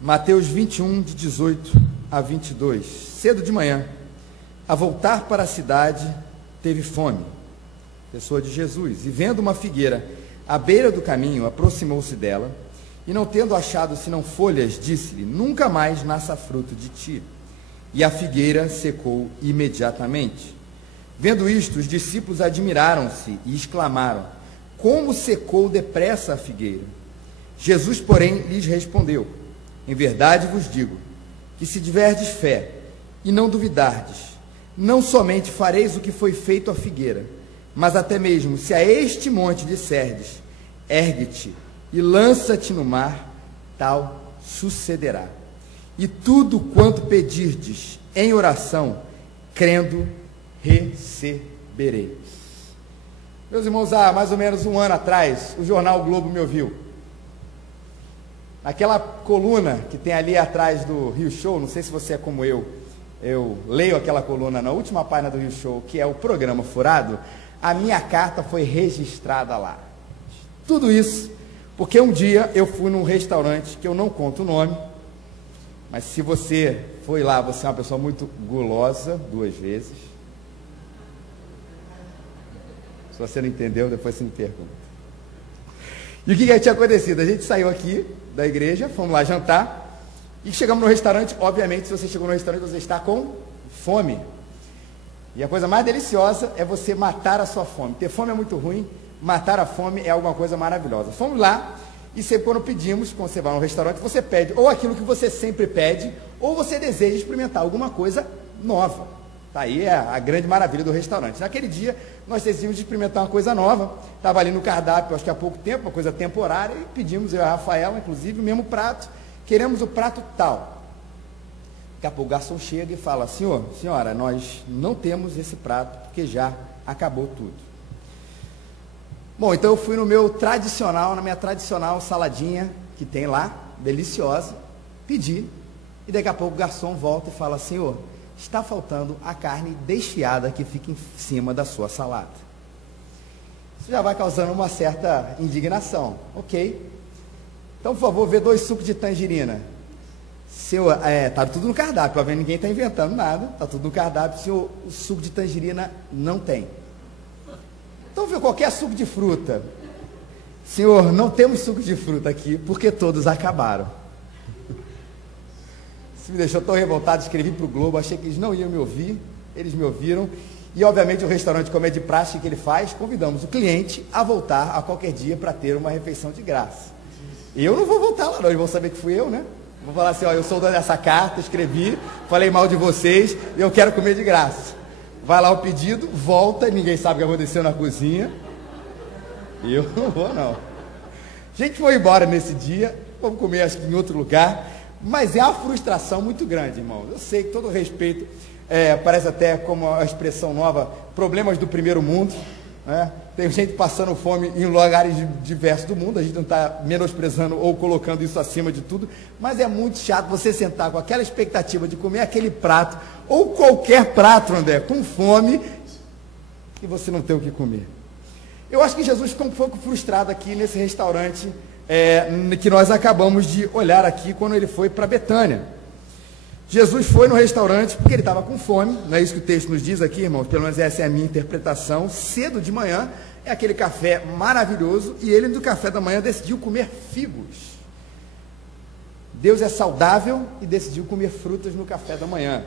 Mateus 21, de 18 a 22. Cedo de manhã, a voltar para a cidade, teve fome. Pessoa de Jesus, e vendo uma figueira à beira do caminho, aproximou-se dela, e não tendo achado senão folhas, disse-lhe: nunca mais nasça fruto de ti. E a figueira secou imediatamente. Vendo isto, os discípulos admiraram-se e exclamaram: como secou depressa a figueira? Jesus, porém, lhes respondeu: em verdade vos digo, que se tiverdes fé e não duvidardes, não somente fareis o que foi feito à figueira, mas até mesmo se a este monte disserdes: ergue-te e lança-te no mar, tal sucederá. E tudo quanto pedirdes em oração, crendo, recebereis. Meus irmãos, há mais ou menos um ano atrás, o jornal o Globo me ouviu. Aquela coluna que tem ali atrás do Rio Show, não sei se você é como eu leio aquela coluna na última página do Rio Show, que é o programa Furado. A minha carta foi registrada lá. Tudo isso porque um dia eu fui num restaurante, que eu não conto o nome, mas se você foi lá, você é uma pessoa muito gulosa, 2 vezes. Se você não entendeu, depois você me pergunta. E o que tinha acontecido? A gente saiu aqui da igreja, fomos lá jantar, e chegamos no restaurante. Obviamente, se você chegou no restaurante, você está com fome. E a coisa mais deliciosa é você matar a sua fome. Ter fome é muito ruim, matar a fome é alguma coisa maravilhosa. Fomos lá, e sempre quando pedimos, quando você vai no restaurante, você pede ou aquilo que você sempre pede, ou você deseja experimentar alguma coisa nova. Tá aí é a grande maravilha do restaurante. Naquele dia, nós decidimos experimentar uma coisa nova. Estava ali no cardápio, acho que há pouco tempo, uma coisa temporária, e pedimos, eu e a Rafaela, inclusive, o mesmo prato. Queremos o prato tal. Daqui a pouco o garçom chega e fala: senhora, nós não temos esse prato, porque já acabou tudo. Bom, então eu fui na minha tradicional saladinha, que tem lá, deliciosa, pedi, e daqui a pouco o garçom volta e fala: senhor, está faltando a carne desfiada que fica em cima da sua salada. Isso já vai causando uma certa indignação. Ok. Então, por favor, vê 2 sucos de tangerina. Senhor, tá tudo no cardápio, ninguém está inventando nada, está tudo no cardápio. Senhor, o suco de tangerina não tem. Então, vê qualquer suco de fruta. Senhor, não temos suco de fruta aqui, porque todos acabaram. Isso me deixou tão revoltado, escrevi para o Globo, achei que eles não iam me ouvir, eles me ouviram. E, obviamente, o restaurante, como é de praxe que ele faz, convidamos o cliente a voltar a qualquer dia para ter uma refeição de graça. E eu não vou voltar lá não, eles vão saber que fui eu, né? Vou falar assim: eu sou dono dessa carta, escrevi, falei mal de vocês, e eu quero comer de graça. Vai lá o pedido, volta, ninguém sabe o que aconteceu na cozinha. E eu não vou não. A gente foi embora nesse dia, vamos comer acho que em outro lugar, mas é uma frustração muito grande, irmão. Eu sei que todo respeito, parece até como a expressão nova, problemas do primeiro mundo, né? Tem gente passando fome em lugares diversos do mundo, a gente não está menosprezando ou colocando isso acima de tudo, mas é muito chato você sentar com aquela expectativa de comer aquele prato, ou qualquer prato, André, com fome, e você não tem o que comer. Eu acho que Jesus ficou um pouco frustrado aqui nesse restaurante, que nós acabamos de olhar aqui, quando ele foi para Betânia. Jesus foi no restaurante porque ele estava com fome, não é isso que o texto nos diz aqui, irmãos? Pelo menos essa é a minha interpretação. Cedo de manhã, é aquele café maravilhoso, e ele no café da manhã decidiu comer figos. Deus é saudável e decidiu comer frutas no café da manhã.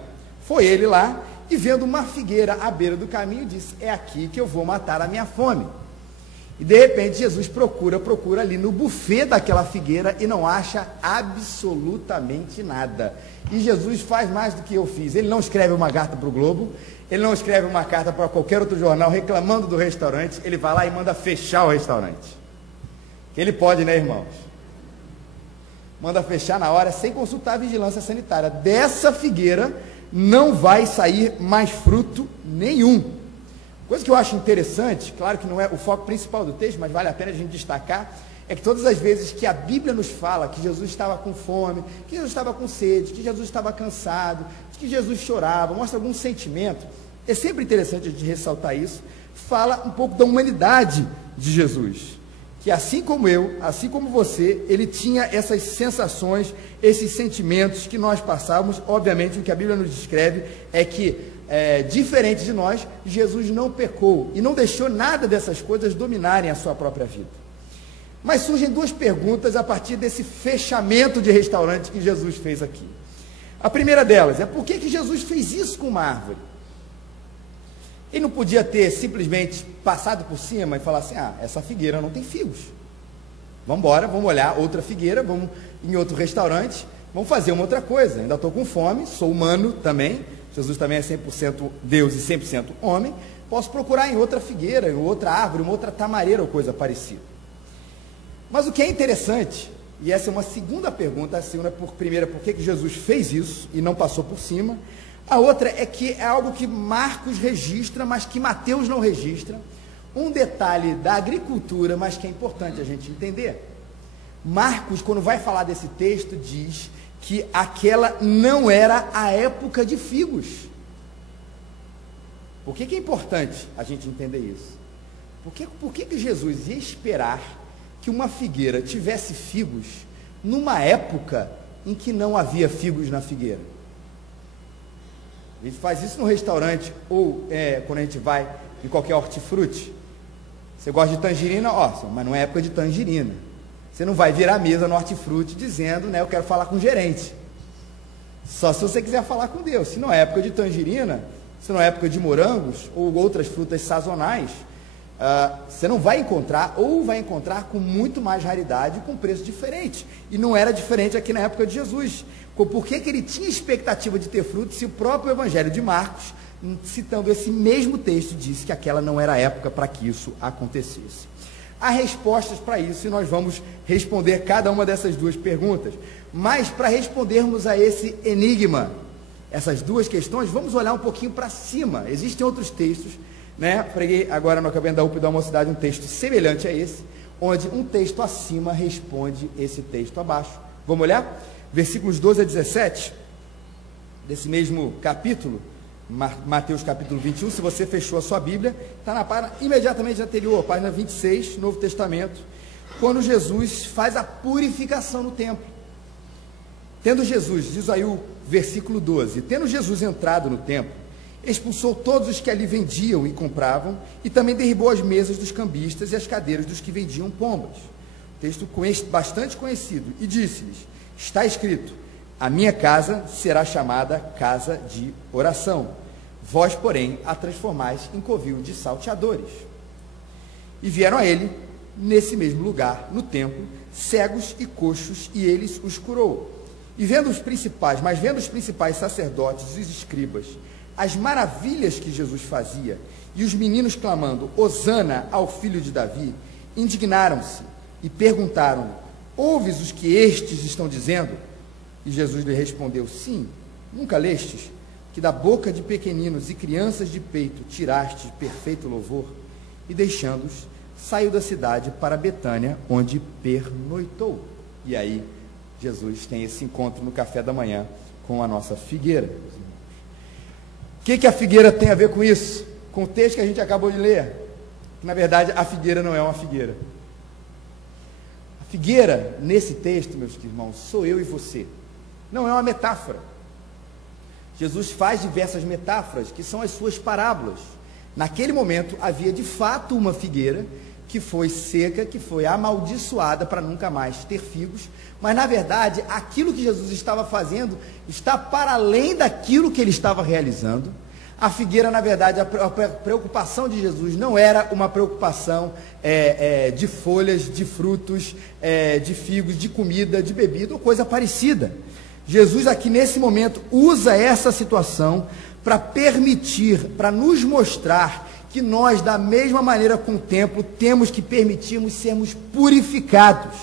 Foi ele lá e, vendo uma figueira à beira do caminho, disse: é aqui que eu vou matar a minha fome. E de repente Jesus procura ali no buffet daquela figueira e não acha absolutamente nada. E Jesus faz mais do que eu fiz. Ele não escreve uma carta para o Globo, ele não escreve uma carta para qualquer outro jornal reclamando do restaurante, ele vai lá e manda fechar o restaurante. Ele pode, né, irmãos? Manda fechar na hora, sem consultar a vigilância sanitária. Dessa figueira não vai sair mais fruto nenhum. Coisa que eu acho interessante, claro que não é o foco principal do texto, mas vale a pena a gente destacar, é que todas as vezes que a Bíblia nos fala que Jesus estava com fome, que Jesus estava com sede, que Jesus estava cansado, que Jesus chorava, mostra algum sentimento, é sempre interessante a gente ressaltar isso, fala um pouco da humanidade de Jesus. que assim como eu, assim como você, ele tinha essas sensações, esses sentimentos que nós passávamos. Obviamente, o que a Bíblia nos descreve é que, diferente de nós, Jesus não pecou e não deixou nada dessas coisas dominarem a sua própria vida. Mas surgem duas perguntas a partir desse fechamento de restaurante que Jesus fez aqui. A primeira delas é: por que Jesus fez isso com uma árvore? Ele não podia ter simplesmente passado por cima e falar assim: ah, essa figueira não tem figos. Vamos embora, vamos olhar outra figueira, vamos em outro restaurante, vamos fazer uma outra coisa. Ainda estou com fome, sou humano também, Jesus também é 100% Deus e 100% homem, posso procurar em outra figueira, em outra árvore, uma outra tamareira ou coisa parecida. Mas o que é interessante, e essa é uma segunda pergunta, a segunda, primeira, por que Jesus fez isso e não passou por cima? A outra é que é algo que Marcos registra, mas que Mateus não registra. Um detalhe da agricultura, mas que é importante a gente entender. Marcos, quando vai falar desse texto, diz que aquela não era a época de figos. Por que é importante a gente entender isso? Por que Jesus ia esperar que uma figueira tivesse figos numa época em que não havia figos na figueira? A gente faz isso no restaurante, ou quando a gente vai em qualquer hortifruti. Você gosta de tangerina? Mas não é época de tangerina. Você não vai virar a mesa no hortifruti dizendo, eu quero falar com o gerente. Só se você quiser falar com Deus. Se não é época de tangerina, se não é época de morangos, ou outras frutas sazonais, você não vai encontrar, ou vai encontrar com muito mais raridade, com preço diferente. E não era diferente aqui na época de Jesus. Por que ele tinha expectativa de ter frutos, se o próprio Evangelho de Marcos, citando esse mesmo texto, disse que aquela não era a época para que isso acontecesse? Há respostas para isso, e nós vamos responder cada uma dessas duas perguntas. Mas para respondermos a esse enigma, essas duas questões, vamos olhar um pouquinho para cima. Existem outros textos, Preguei agora no Acabamento da UP da Mocidade um texto semelhante a esse, onde um texto acima responde esse texto abaixo. Vamos olhar? Versículos 12 a 17, desse mesmo capítulo, Mateus capítulo 21, se você fechou a sua Bíblia, está na página imediatamente anterior, página 26, Novo Testamento, quando Jesus faz a purificação no templo. Tendo Jesus, diz aí o versículo 12, tendo Jesus entrado no templo, expulsou todos os que ali vendiam e compravam, e também derribou as mesas dos cambistas e as cadeiras dos que vendiam pombas. Texto bastante conhecido. E disse-lhes: está escrito, a minha casa será chamada casa de oração. Vós, porém, a transformais em covil de salteadores. E vieram a ele, nesse mesmo lugar, no templo, cegos e coxos, e eles os curou. E vendo os principais sacerdotes e os escribas, as maravilhas que Jesus fazia, e os meninos clamando, Hosana ao filho de Davi, indignaram-se e perguntaram, ouves os que estes estão dizendo? E Jesus lhe respondeu, sim, nunca lestes, que da boca de pequeninos e crianças de peito tiraste perfeito louvor? E deixando-os, saiu da cidade para Betânia, onde pernoitou. E aí, Jesus tem esse encontro no café da manhã com a nossa figueira. O que a figueira tem a ver com isso? Com o texto que a gente acabou de ler? Na verdade, a figueira não é uma figueira. A figueira, nesse texto, meus irmãos, sou eu e você. Não é uma metáfora. Jesus faz diversas metáforas, que são as suas parábolas. Naquele momento, havia de fato uma figueira que foi seca, que foi amaldiçoada para nunca mais ter figos, mas na verdade, aquilo que Jesus estava fazendo está para além daquilo que ele estava realizando. A figueira, na verdade, a preocupação de Jesus não era uma preocupação de folhas, de frutos, de figos, de comida, de bebida ou coisa parecida. Jesus aqui nesse momento usa essa situação para permitir, para nos mostrar que nós, da mesma maneira com o templo, temos que permitirmos sermos purificados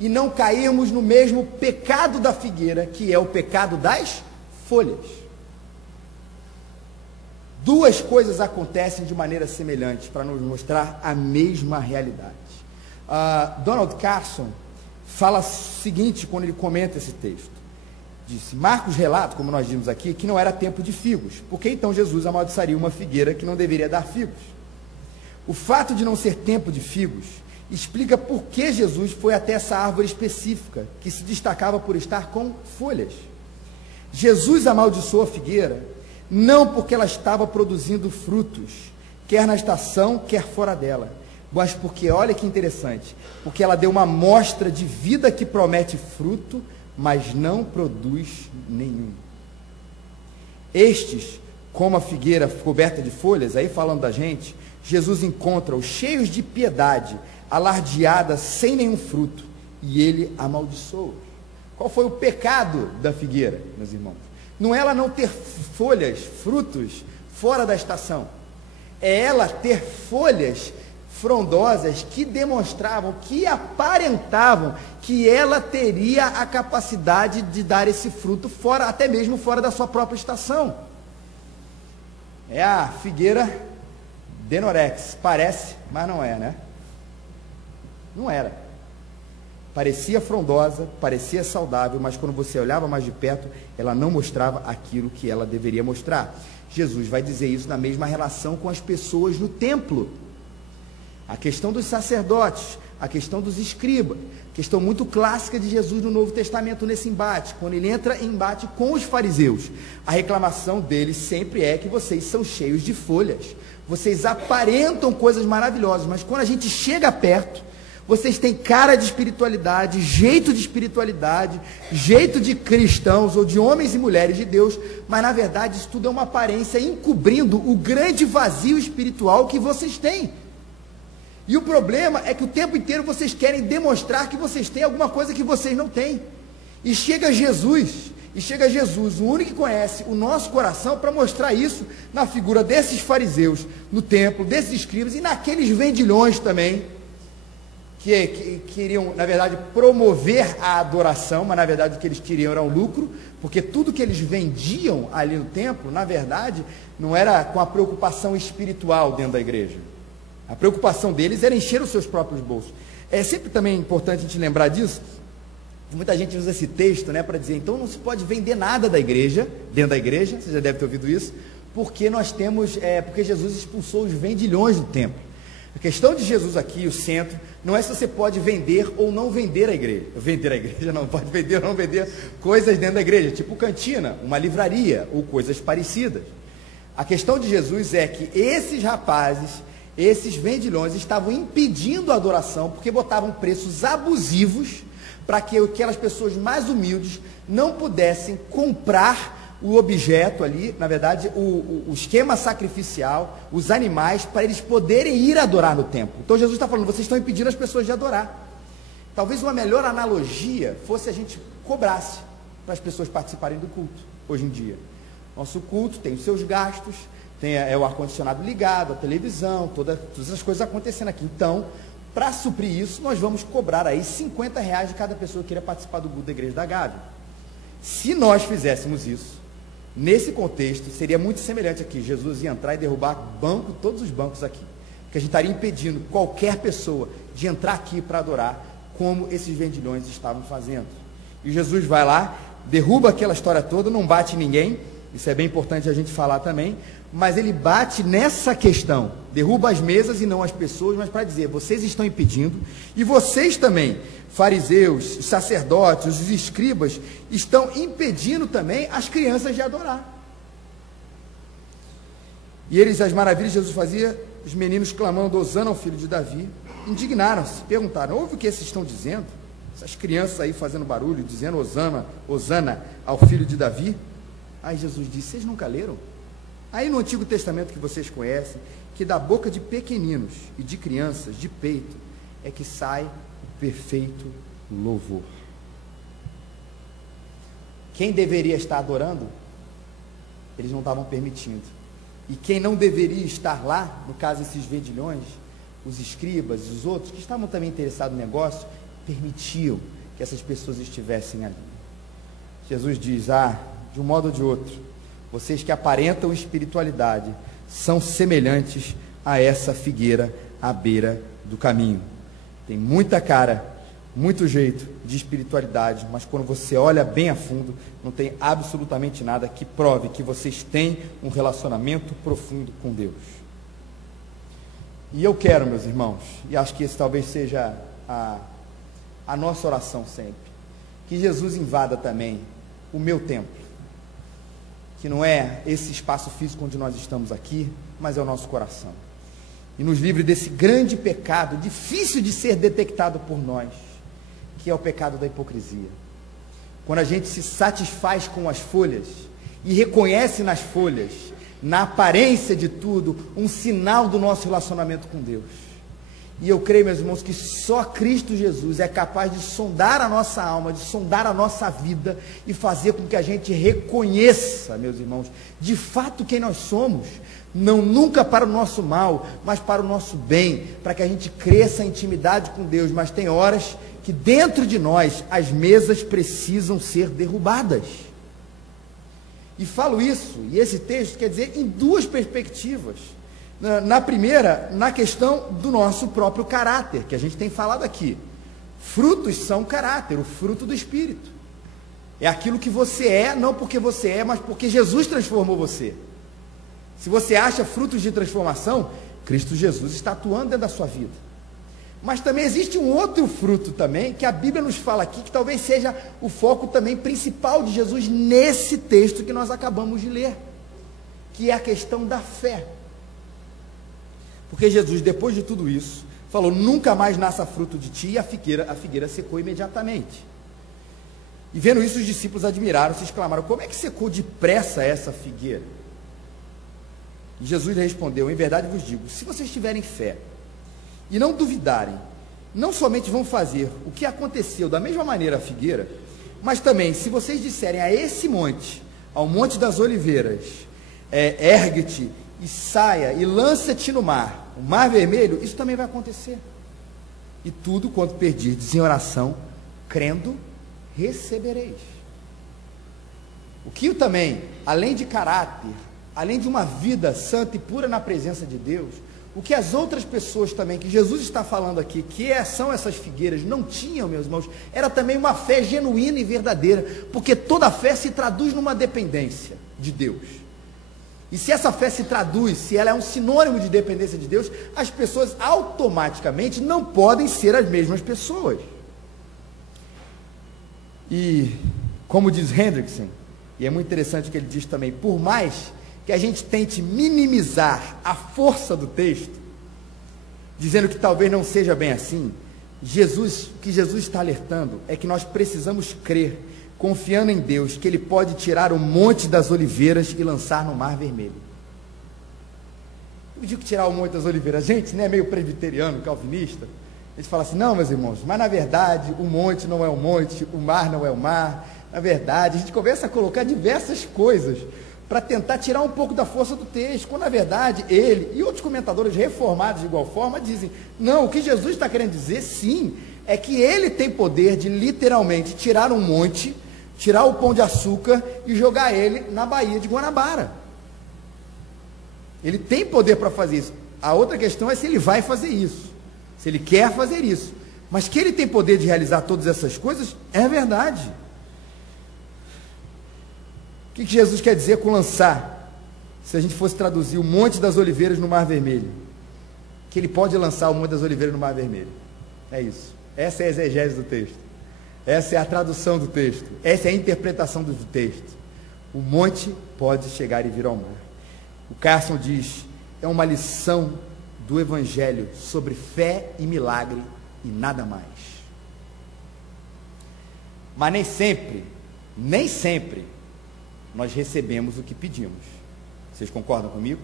e não cairmos no mesmo pecado da figueira, que é o pecado das folhas. Duas coisas acontecem de maneira semelhante para nos mostrar a mesma realidade. Donald Carson fala o seguinte quando ele comenta esse texto. Disse, Marcos relata, como nós vimos aqui, que não era tempo de figos. Por que então Jesus amaldiçoaria uma figueira que não deveria dar figos? O fato de não ser tempo de figos explica por que Jesus foi até essa árvore específica, que se destacava por estar com folhas. Jesus amaldiçoou a figueira, não porque ela estava produzindo frutos, quer na estação, quer fora dela, mas porque, olha que interessante, porque ela deu uma amostra de vida que promete fruto, mas não produz nenhum. Estes, como a figueira coberta de folhas, aí falando da gente, Jesus encontra-os cheios de piedade, alardeada, sem nenhum fruto, e ele amaldiçoa. Qual foi o pecado da figueira, meus irmãos? Não é ela não ter folhas, frutos, fora da estação. É ela ter folhas frondosas que demonstravam, que aparentavam que ela teria a capacidade de dar esse fruto fora, até mesmo fora da sua própria estação. É a figueira Denorex, parece, mas não é, né? Não era. Parecia frondosa, parecia saudável, mas quando você olhava mais de perto, ela não mostrava aquilo que ela deveria mostrar. Jesus vai dizer isso na mesma relação com as pessoas no templo. A questão dos sacerdotes, a questão dos escribas, questão muito clássica de Jesus no Novo Testamento nesse embate, quando ele entra em embate com os fariseus. A reclamação deles sempre é que vocês são cheios de folhas, vocês aparentam coisas maravilhosas, mas quando a gente chega perto, vocês têm cara de espiritualidade, jeito de cristãos ou de homens e mulheres de Deus, mas na verdade isso tudo é uma aparência encobrindo o grande vazio espiritual que vocês têm. E o problema é que o tempo inteiro vocês querem demonstrar que vocês têm alguma coisa que vocês não têm. E chega Jesus, o único que conhece o nosso coração, para mostrar isso na figura desses fariseus, no templo, desses escribas e naqueles vendilhões também, que queriam, na verdade, promover a adoração, mas na verdade o que eles queriam era um lucro, porque tudo que eles vendiam ali no templo, na verdade, não era com a preocupação espiritual dentro da igreja. A preocupação deles era encher os seus próprios bolsos. É sempre também importante a gente lembrar disso. Muita gente usa esse texto, né, para dizer, então não se pode vender nada da igreja, dentro da igreja, você já deve ter ouvido isso, porque nós temos, porque Jesus expulsou os vendilhões do templo. A questão de Jesus aqui, o centro, não é se você pode vender ou não vender a igreja. Vender a igreja não, pode vender ou não vender coisas dentro da igreja, tipo cantina, uma livraria ou coisas parecidas. A questão de Jesus é que esses rapazes, esses vendilhões estavam impedindo a adoração, porque botavam preços abusivos para que aquelas pessoas mais humildes não pudessem comprar o objeto ali, na verdade, o esquema sacrificial, os animais, para eles poderem ir adorar no templo. Então Jesus está falando, vocês estão impedindo as pessoas de adorar. Talvez uma melhor analogia fosse a gente cobrasse para as pessoas participarem do culto, hoje em dia. Nosso culto tem os seus gastos, tem o ar-condicionado ligado, a televisão, todas essas coisas acontecendo aqui. Então, para suprir isso, nós vamos cobrar aí R$50 de cada pessoa que queira participar do culto da Igreja da Gávea. Se nós fizéssemos isso, nesse contexto, seria muito semelhante aqui. Jesus ia entrar e derrubar todos os bancos aqui. Porque a gente estaria impedindo qualquer pessoa de entrar aqui para adorar, como esses vendilhões estavam fazendo. E Jesus vai lá, derruba aquela história toda, não bate em ninguém, isso é bem importante a gente falar também, mas ele bate nessa questão, derruba as mesas e não as pessoas, mas para dizer, vocês estão impedindo, e vocês também, fariseus, os sacerdotes, os escribas, estão impedindo também as crianças de adorar. E eles, as maravilhas que Jesus fazia, os meninos clamando, Hosana ao filho de Davi, indignaram-se, perguntaram, ouve o que esses estão dizendo? Essas crianças aí fazendo barulho, dizendo Hosana, Hosana ao filho de Davi. Aí Jesus disse, vocês nunca leram? Aí no Antigo Testamento que vocês conhecem, que da boca de pequeninos e de crianças, de peito, é que sai o perfeito louvor. Quem deveria estar adorando, eles não estavam permitindo. E quem não deveria estar lá, no caso esses vendilhões, os escribas, os outros, que estavam também interessados no negócio, permitiam que essas pessoas estivessem ali. Jesus diz, de um modo ou de outro, vocês que aparentam espiritualidade são semelhantes a essa figueira à beira do caminho. Tem muita cara, muito jeito de espiritualidade, mas quando você olha bem a fundo, não tem absolutamente nada que prove que vocês têm um relacionamento profundo com Deus. E eu quero, meus irmãos, e acho que esse talvez seja a nossa oração sempre, que Jesus invada também o meu templo, que não é esse espaço físico onde nós estamos aqui, mas é o nosso coração, e nos livre desse grande pecado, difícil de ser detectado por nós, que é o pecado da hipocrisia. Quando a gente se satisfaz com as folhas, e reconhece nas folhas, na aparência de tudo, um sinal do nosso relacionamento com Deus. E eu creio, meus irmãos, que só Cristo Jesus é capaz de sondar a nossa alma, de sondar a nossa vida e fazer com que a gente reconheça, meus irmãos, de fato quem nós somos, não nunca para o nosso mal, mas para o nosso bem, para que a gente cresça em intimidade com Deus. Mas tem horas que dentro de nós as mesas precisam ser derrubadas. E falo isso, e esse texto quer dizer em duas perspectivas. Na primeira, na questão do nosso próprio caráter, que a gente tem falado aqui. Frutos são caráter, o fruto do Espírito. É aquilo que você é, não porque você é, mas porque Jesus transformou você. Se você acha frutos de transformação, Cristo Jesus está atuando dentro da sua vida. Mas também existe um outro fruto também, que a Bíblia nos fala aqui, que talvez seja o foco também principal de Jesus nesse texto que nós acabamos de ler, que é a questão da fé. Porque Jesus, depois de tudo isso, falou, nunca mais nasça fruto de ti, e a figueira secou imediatamente. E vendo isso, os discípulos admiraram-se e exclamaram, como é que secou depressa essa figueira? E Jesus respondeu, em verdade vos digo, se vocês tiverem fé, e não duvidarem, não somente vão fazer o que aconteceu da mesma maneira a figueira, mas também, se vocês disserem a esse monte, ao Monte das Oliveiras, ergue-te e saia e lança-te no mar, o mar vermelho, isso também vai acontecer. E tudo quanto pedirdes em oração, crendo, recebereis. O que também, além de caráter, além de uma vida santa e pura na presença de Deus, o que as outras pessoas também, que Jesus está falando aqui, que são essas figueiras, não tinham, meus irmãos, era também uma fé genuína e verdadeira, porque toda fé se traduz numa dependência de Deus. E se essa fé se traduz, se ela é um sinônimo de dependência de Deus, as pessoas automaticamente não podem ser as mesmas pessoas. E, como diz Hendrickson, e é muito interessante o que ele diz também, por mais que a gente tente minimizar a força do texto, dizendo que talvez não seja bem assim, o que Jesus está alertando é que nós precisamos crer, confiando em Deus, que Ele pode tirar o Monte das Oliveiras e lançar no Mar Vermelho. Eu digo tirar o Monte das Oliveiras, gente, né, meio presbiteriano, calvinista, a gente fala assim, não, meus irmãos, mas na verdade o monte não é o monte, o mar não é o mar, na verdade, a gente começa a colocar diversas coisas para tentar tirar um pouco da força do texto, quando na verdade ele e outros comentadores reformados de igual forma dizem, não, o que Jesus está querendo dizer, sim, é que ele tem poder de literalmente tirar um monte, tirar o Pão de Açúcar e jogar ele na Baía de Guanabara. Ele tem poder para fazer isso. A outra questão é se ele vai fazer isso, se ele quer fazer isso, mas que ele tem poder de realizar todas essas coisas, é verdade. O que Jesus quer dizer com lançar? Se a gente fosse traduzir o Monte das Oliveiras no Mar Vermelho, que ele pode lançar o Monte das Oliveiras no Mar Vermelho. É isso. Essa é a exegese do texto. Essa é a tradução do texto. Essa é a interpretação do texto. O monte pode chegar e vir ao mar. O Carson diz, é uma lição do Evangelho sobre fé e milagre e nada mais. Mas nem sempre, nós recebemos o que pedimos. Vocês concordam comigo?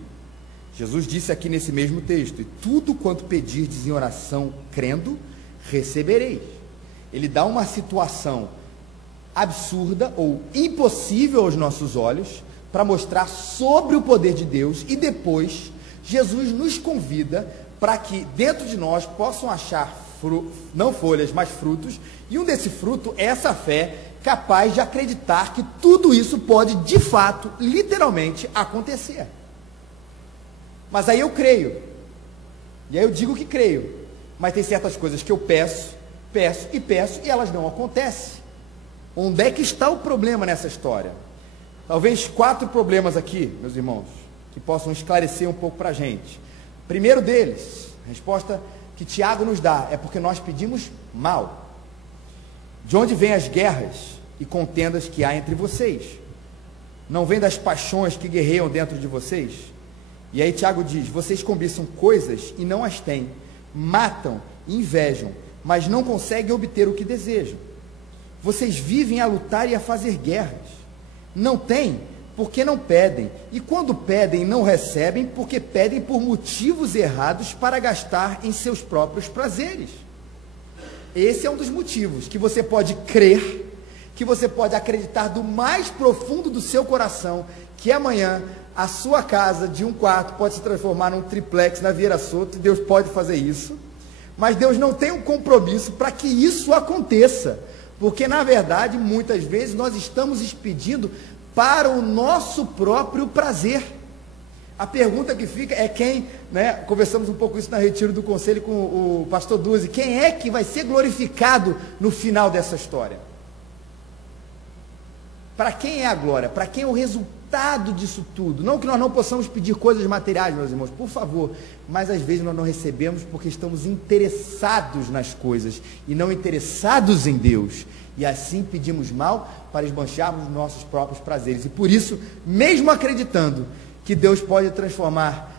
Jesus disse aqui nesse mesmo texto, e tudo quanto pedirdes em oração, crendo, recebereis. Ele dá uma situação absurda ou impossível aos nossos olhos, para mostrar sobre o poder de Deus, e depois Jesus nos convida para que dentro de nós possam achar não folhas, mas frutos, e um desse fruto é essa fé capaz de acreditar que tudo isso pode de fato, literalmente acontecer. Mas aí eu creio, e aí eu digo que creio, mas tem certas coisas que eu peço e elas não acontecem. Onde é que está o problema nessa história? Talvez 4 problemas aqui, meus irmãos, que possam esclarecer um pouco para a gente. Primeiro deles, A resposta que Tiago nos dá é porque nós pedimos mal. De onde vêm as guerras e contendas que há entre vocês? Não vem das paixões que guerreiam dentro de vocês? E aí Tiago diz: vocês cobiçam coisas e não as têm, matam e invejam, mas não conseguem obter o que desejam. Vocês vivem a lutar e a fazer guerras. Não têm porque não pedem, e quando pedem não recebem porque pedem por motivos errados para gastar em seus próprios prazeres. Esse é um dos motivos que você pode crer, que você pode acreditar do mais profundo do seu coração, que amanhã a sua casa de um quarto pode se transformar num triplex na Vieira Soto, e Deus pode fazer isso, mas Deus não tem um compromisso para que isso aconteça, porque na verdade, muitas vezes, nós estamos pedindo para o nosso próprio prazer. A pergunta que fica é quem, conversamos um pouco isso na retiro do conselho com o pastor Duzi, quem é que vai ser glorificado no final dessa história? Para quem é a glória? Para quem é o resultado disso tudo? Não que nós não possamos pedir coisas materiais, meus irmãos, por favor, mas às vezes nós não recebemos porque estamos interessados nas coisas e não interessados em Deus, e assim pedimos mal para esbancharmos nossos próprios prazeres. E por isso, mesmo acreditando que Deus pode transformar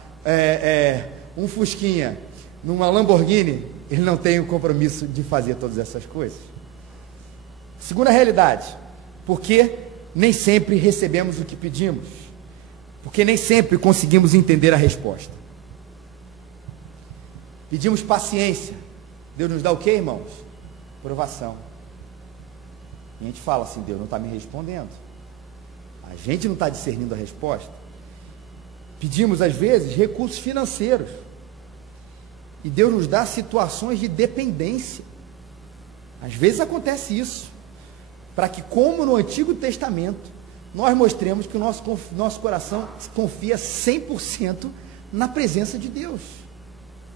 um Fusquinha numa Lamborghini, Ele não tem o compromisso de fazer todas essas coisas. Segunda realidade: porque nem sempre recebemos o que pedimos, porque nem sempre conseguimos entender a resposta. Pedimos paciência, Deus nos dá o quê, irmãos? Provação. E a gente fala assim: Deus não está me respondendo, a gente não está discernindo a resposta. Pedimos às vezes recursos financeiros, e Deus nos dá situações de dependência. Às vezes acontece isso, para que, como no Antigo Testamento, nós mostremos que o nosso coração confia 100% na presença de Deus.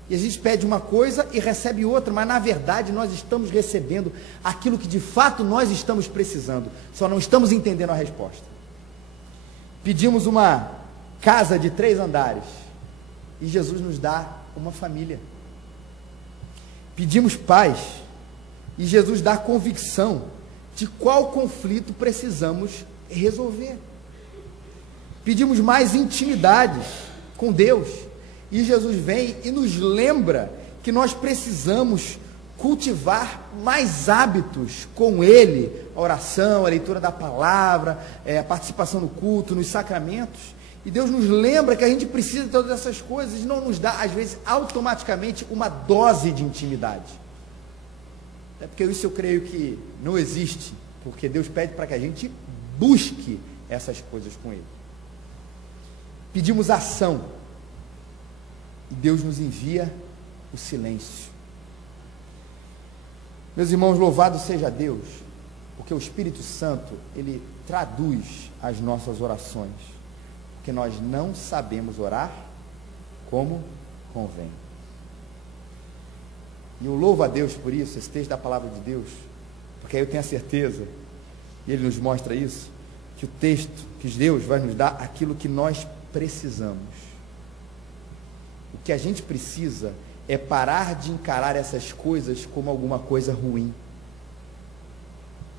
E a gente pede uma coisa e recebe outra, mas na verdade nós estamos recebendo aquilo que de fato nós estamos precisando, só não estamos entendendo a resposta. Pedimos uma casa de 3 andares, e Jesus nos dá uma família. Pedimos paz, e Jesus dá convicção de qual conflito precisamos resolver. Pedimos mais intimidade com Deus, e Jesus vem e nos lembra que nós precisamos cultivar mais hábitos com Ele, a oração, a leitura da palavra, a participação no culto, nos sacramentos. E Deus nos lembra que a gente precisa de todas essas coisas, e não nos dá, às vezes, automaticamente uma dose de intimidade. É porque isso eu creio que não existe, porque Deus pede para que a gente busque essas coisas com Ele. Pedimos ação, e Deus nos envia o silêncio. Meus irmãos, louvado seja Deus, porque o Espírito Santo, Ele traduz as nossas orações, porque nós não sabemos orar como convém. E eu louvo a Deus por isso, esse texto da palavra de Deus, porque aí eu tenho a certeza, e Ele nos mostra isso, que o texto, que Deus vai nos dar aquilo que nós precisamos. O que a gente precisa é parar de encarar essas coisas como alguma coisa ruim,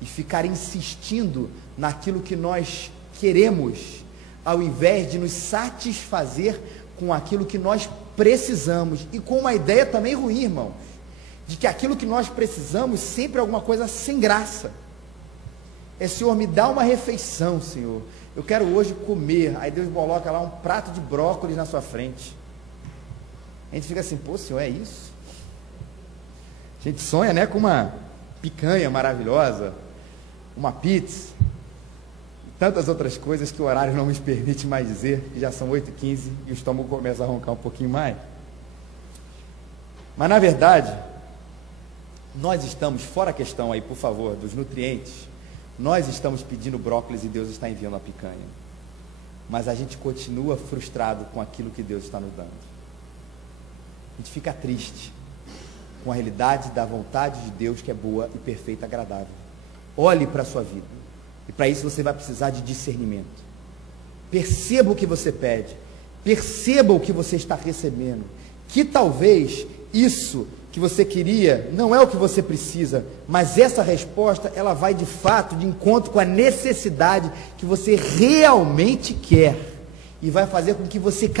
e ficar insistindo naquilo que nós queremos, ao invés de nos satisfazer com aquilo que nós precisamos, e com uma ideia também ruim, irmãos, de que aquilo que nós precisamos sempre é alguma coisa sem graça. Senhor, me dá uma refeição, Senhor, eu quero hoje comer. Aí Deus coloca lá um prato de brócolis na sua frente. A gente fica assim: pô, Senhor, é isso? A gente sonha, com uma picanha maravilhosa, uma pizza, e tantas outras coisas que o horário não nos permite mais dizer, que já são 8h15 e o estômago começa a roncar um pouquinho mais. Mas na verdade, nós estamos, fora a questão aí, por favor, dos nutrientes, nós estamos pedindo brócolis e Deus está enviando a picanha, mas a gente continua frustrado com aquilo que Deus está nos dando. A gente fica triste com a realidade da vontade de Deus, que é boa e perfeita, agradável. Olhe para a sua vida, e para isso você vai precisar de discernimento. Perceba o que você pede, perceba o que você está recebendo, que talvez isso que você queria não é o que você precisa, mas essa resposta, ela vai de fato de encontro com a necessidade que você realmente quer, e vai fazer com que você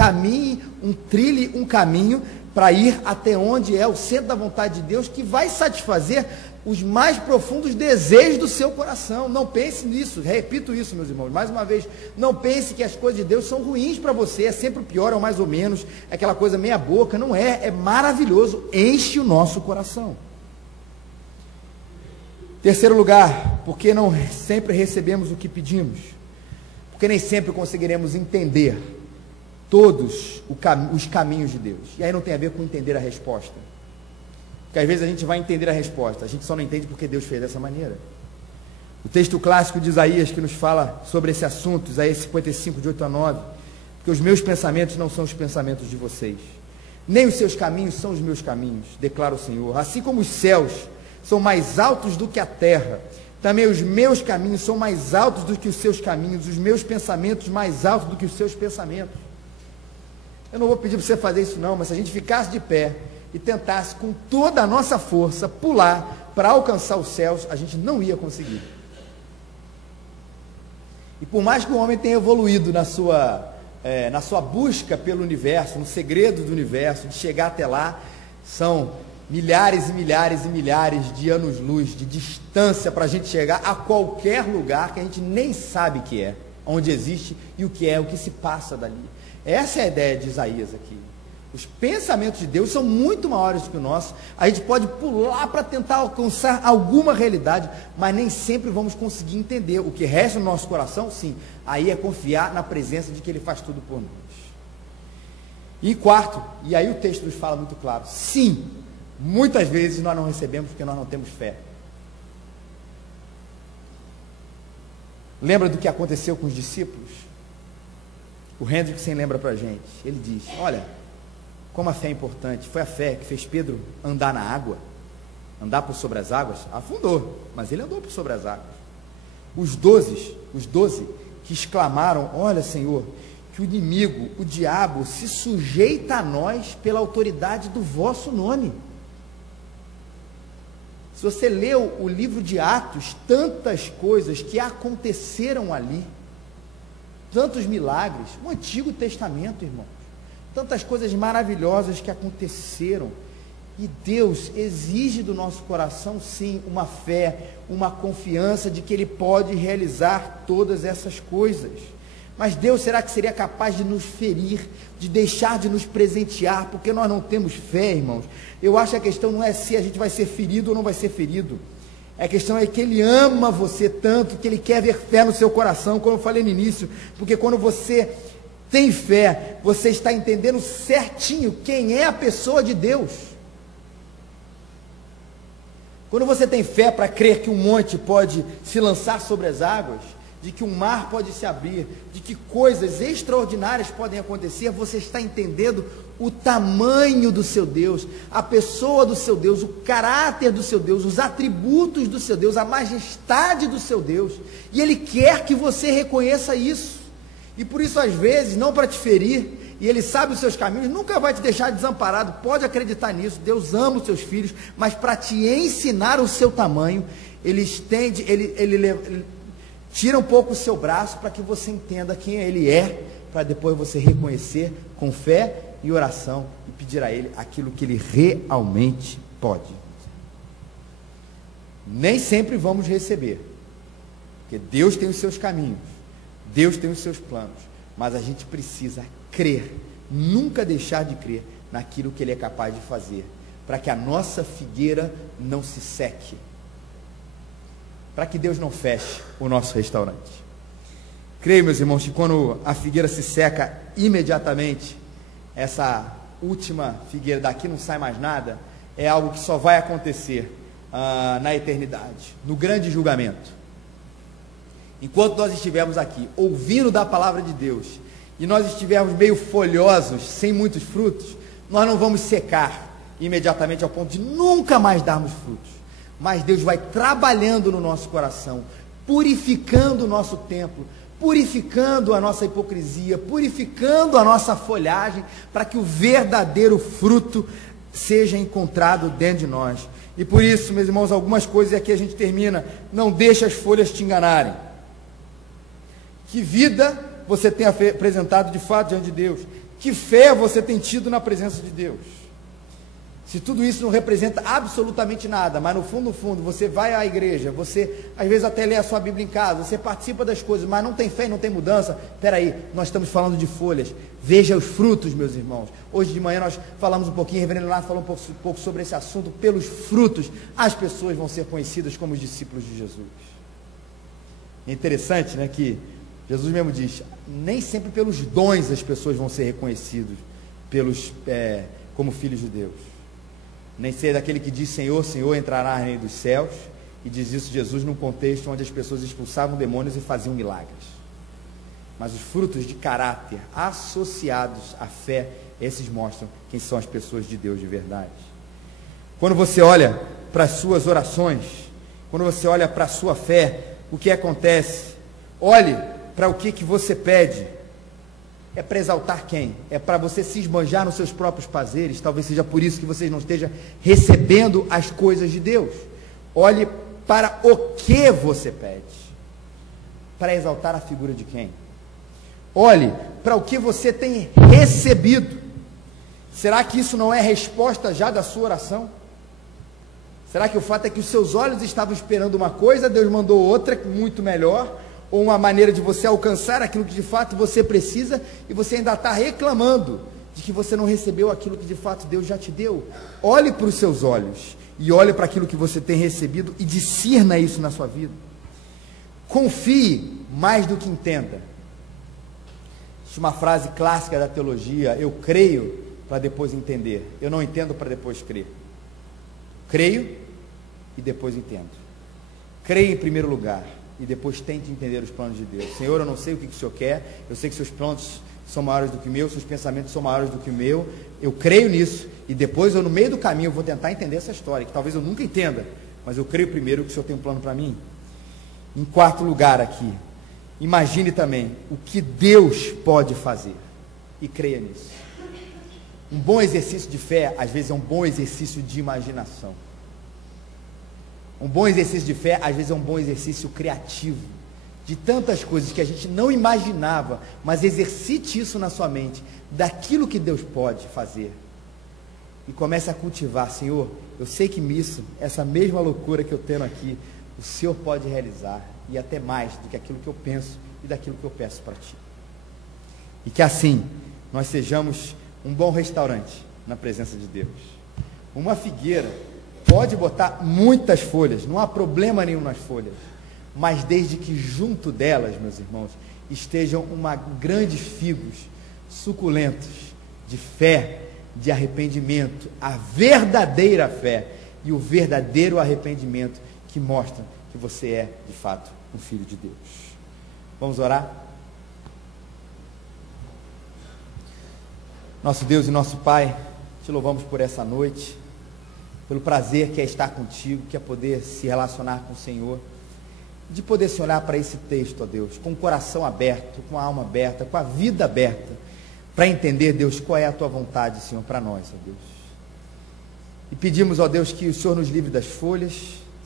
trilhe um caminho para ir até onde é o centro da vontade de Deus, que vai satisfazer os mais profundos desejos do seu coração. Não pense nisso, repito isso, meus irmãos, mais uma vez, não pense que as coisas de Deus são ruins para você, é sempre o pior, ou mais ou menos, é aquela coisa meia boca, não é, é maravilhoso, enche o nosso coração. Terceiro lugar, porque não sempre recebemos o que pedimos, porque nem sempre conseguiremos entender todos os caminhos de Deus, e aí não tem a ver com entender a resposta, porque às vezes a gente vai entender a resposta, a gente só não entende porque Deus fez dessa maneira. O texto clássico de Isaías que nos fala sobre esse assunto, Isaías 55, de 8 a 9, porque os meus pensamentos não são os pensamentos de vocês, nem os seus caminhos são os meus caminhos, declara o Senhor. Assim como os céus são mais altos do que a terra, também os meus caminhos são mais altos do que os seus caminhos, os meus pensamentos mais altos do que os seus pensamentos. Eu não vou pedir para você fazer isso não, mas se a gente ficasse de pé e tentasse com toda a nossa força pular para alcançar os céus, a gente não ia conseguir. E por mais que o homem tenha evoluído na sua busca pelo universo, no segredo do universo, de chegar até lá, são milhares e milhares e milhares de anos-luz de distância para a gente chegar a qualquer lugar que a gente nem sabe que é, onde existe e o que se passa dali. Essa é a ideia de Isaías aqui. Os pensamentos de Deus são muito maiores do que o nosso. A gente pode pular para tentar alcançar alguma realidade, mas nem sempre vamos conseguir entender. O que resta no nosso coração, sim, aí é confiar na presença de que Ele faz tudo por nós. E quarto, e aí o texto nos fala muito claro, sim, muitas vezes nós não recebemos porque nós não temos fé. Lembra do que aconteceu com os discípulos? O Hendrickson lembra para a gente. Ele diz, olha, como a fé é importante. Foi a fé que fez Pedro andar na água, andar por sobre as águas. Afundou, mas ele andou por sobre as águas. Os 12 que exclamaram, olha, Senhor, que o inimigo, o diabo, se sujeita a nós pela autoridade do vosso nome. Se você leu o livro de Atos, tantas coisas que aconteceram ali, tantos milagres, o Antigo Testamento, irmãos, tantas coisas maravilhosas que aconteceram, e Deus exige do nosso coração, sim, uma fé, uma confiança de que Ele pode realizar todas essas coisas. Mas Deus, será que seria capaz de nos ferir, de deixar de nos presentear, porque nós não temos fé, irmãos? Eu acho que a questão não é se a gente vai ser ferido ou não vai ser ferido. A questão é que Ele ama você tanto, que Ele quer ver fé no seu coração, como eu falei no início, porque quando você tem fé, você está entendendo certinho quem é a pessoa de Deus. Quando você tem fé para crer que um monte pode se lançar sobre as águas, de que um mar pode se abrir, de que coisas extraordinárias podem acontecer, você está entendendo o tamanho do seu Deus, a pessoa do seu Deus, o caráter do seu Deus, os atributos do seu Deus, a majestade do seu Deus, e Ele quer que você reconheça isso, e por isso às vezes, não para te ferir, e Ele sabe os seus caminhos, nunca vai te deixar desamparado, pode acreditar nisso, Deus ama os seus filhos, mas para te ensinar o seu tamanho, Ele estende, Ele tira um pouco o seu braço para que você entenda quem Ele é, para depois você reconhecer com fé e oração e pedir a Ele aquilo que Ele realmente pode. Nem sempre vamos receber, porque Deus tem os seus caminhos, Deus tem os seus planos, mas a gente precisa crer, nunca deixar de crer naquilo que Ele é capaz de fazer, para que a nossa figueira não se seque, para que Deus não feche o nosso restaurante. Creio, meus irmãos, que quando a figueira se seca, imediatamente, essa última figueira, daqui não sai mais nada, é algo que só vai acontecer na eternidade, no grande julgamento. Enquanto nós estivermos aqui, ouvindo da palavra de Deus, e nós estivermos meio folhosos, sem muitos frutos, nós não vamos secar imediatamente ao ponto de nunca mais darmos frutos. Mas Deus vai trabalhando no nosso coração, purificando o nosso templo, purificando a nossa hipocrisia, purificando a nossa folhagem, para que o verdadeiro fruto seja encontrado dentro de nós. E por isso, meus irmãos, algumas coisas, e aqui a gente termina: não deixe as folhas te enganarem. Que vida você tem apresentado de fato diante de Deus? Que fé você tem tido na presença de Deus? Se tudo isso não representa absolutamente nada, mas no fundo, você vai à igreja, você às vezes até lê a sua Bíblia em casa, você participa das coisas, mas não tem fé e não tem mudança, peraí, nós estamos falando de folhas. Veja os frutos, meus irmãos. Hoje de manhã nós falamos um pouquinho, o reverendo Leonardo falou um pouco sobre esse assunto. Pelos frutos as pessoas vão ser conhecidas como os discípulos de Jesus. É interessante, né, que Jesus mesmo diz, nem sempre pelos dons as pessoas vão ser reconhecidas como filhos de Deus. Nem ser daquele que diz Senhor, Senhor, entrará no reino dos céus. E diz isso Jesus num contexto onde as pessoas expulsavam demônios e faziam milagres. Mas os frutos de caráter associados à fé, esses mostram quem são as pessoas de Deus de verdade. Quando você olha para as suas orações, quando você olha para a sua fé, o que acontece? Olhe para o que você pede. É para exaltar quem? É para você se esbanjar nos seus próprios prazeres? Talvez seja por isso que você não esteja recebendo as coisas de Deus. Olhe para o que você pede. Para exaltar a figura de quem? Olhe para o que você tem recebido. Será que isso não é resposta já da sua oração? Será que o fato é que os seus olhos estavam esperando uma coisa, Deus mandou outra muito melhor? Ou uma maneira de você alcançar aquilo que de fato você precisa, e você ainda está reclamando de que você não recebeu aquilo que de fato Deus já te deu? Olhe para os seus olhos, e olhe para aquilo que você tem recebido, e discirna isso na sua vida. Confie mais do que entenda. Existe uma frase clássica da teologia: eu creio para depois entender, eu não entendo para depois crer. Creio e depois entendo. Creia em primeiro lugar, e depois tente entender os planos de Deus. Senhor, eu não sei o que o Senhor quer, eu sei que seus planos são maiores do que o meu, seus pensamentos são maiores do que o meu, eu creio nisso, e depois eu, no meio do caminho, eu vou tentar entender essa história, que talvez eu nunca entenda, mas eu creio primeiro que o Senhor tem um plano para mim. Em quarto lugar aqui, imagine também o que Deus pode fazer, e creia nisso. Um bom exercício de fé, às vezes, é um bom exercício de imaginação. Um bom exercício de fé, às vezes, é um bom exercício criativo, de tantas coisas que a gente não imaginava, mas exercite isso na sua mente, daquilo que Deus pode fazer, e comece a cultivar. Senhor, eu sei que nisso, essa mesma loucura que eu tenho aqui, o Senhor pode realizar, e até mais do que aquilo que eu penso, e daquilo que eu peço para Ti, e que assim, nós sejamos um bom restaurante na presença de Deus. Uma figueira pode botar muitas folhas, não há problema nenhum nas folhas, mas desde que junto delas, meus irmãos, estejam grandes figos suculentos de fé, de arrependimento, a verdadeira fé e o verdadeiro arrependimento que mostra que você é, de fato, um filho de Deus. Vamos orar? Nosso Deus e nosso Pai, te louvamos por essa noite, pelo prazer que é estar contigo, que é poder se relacionar com o Senhor, de poder se olhar para esse texto, ó Deus, com o coração aberto, com a alma aberta, com a vida aberta, para entender, Deus, qual é a Tua vontade, Senhor, para nós, ó Deus. E pedimos, ó Deus, que o Senhor nos livre das folhas,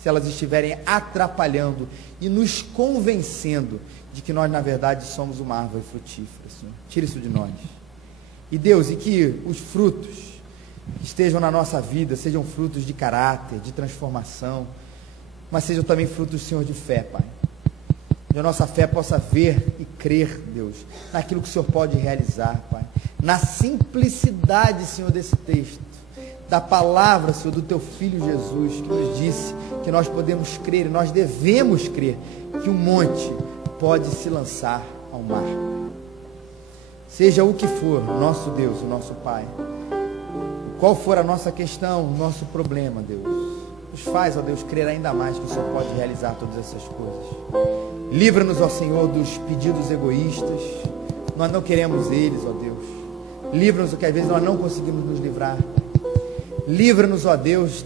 se elas estiverem atrapalhando e nos convencendo de que nós, na verdade, somos uma árvore frutífera, Senhor. Tira isso de nós. E Deus, e que os frutos que estejam na nossa vida sejam frutos de caráter, de transformação, mas sejam também frutos, Senhor, de fé, Pai. Que a nossa fé possa ver e crer, Deus, naquilo que o Senhor pode realizar, Pai. Na simplicidade, Senhor, desse texto, da palavra, Senhor, do Teu Filho Jesus, que nos disse que nós podemos crer, e nós devemos crer, que um monte pode se lançar ao mar. Seja o que for, nosso Deus, o nosso Pai, qual for a nossa questão, o nosso problema, Deus, nos faz, ó Deus, crer ainda mais que o Senhor pode realizar todas essas coisas. Livra-nos, ó Senhor, dos pedidos egoístas. Nós não queremos eles, ó Deus. Livra-nos do que às vezes nós não conseguimos nos livrar. Livra-nos, ó Deus,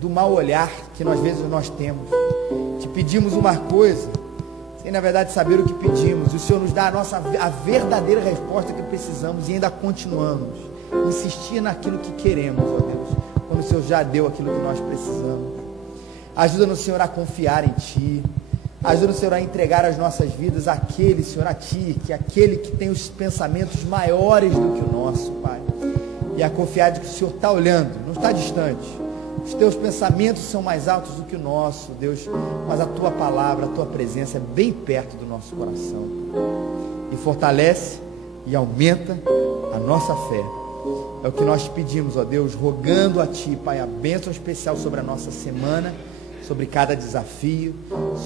do mau olhar que às vezes nós temos. Te pedimos uma coisa, sem na verdade saber o que pedimos, e o Senhor nos dá a verdadeira resposta que precisamos, e ainda continuamos insistir naquilo que queremos, ó Deus, quando o Senhor já deu aquilo que nós precisamos. Ajuda-nos, Senhor, a confiar em Ti. Ajuda-nos, Senhor, a entregar as nossas vidas àquele, Senhor, a Ti, que é aquele que tem os pensamentos maiores do que o nosso, Pai. E a confiar de que o Senhor está olhando, não está distante. Os Teus pensamentos são mais altos do que o nosso, Deus, mas a Tua palavra, a Tua presença é bem perto do nosso coração. E fortalece e aumenta a nossa fé. É o que nós pedimos, ó Deus, rogando a Ti, Pai, a bênção especial sobre a nossa semana, sobre cada desafio,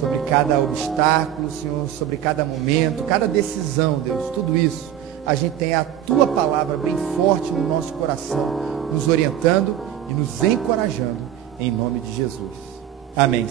sobre cada obstáculo, Senhor, sobre cada momento, cada decisão, Deus, tudo isso, a gente tem a Tua palavra bem forte no nosso coração, nos orientando e nos encorajando, em nome de Jesus. Amém.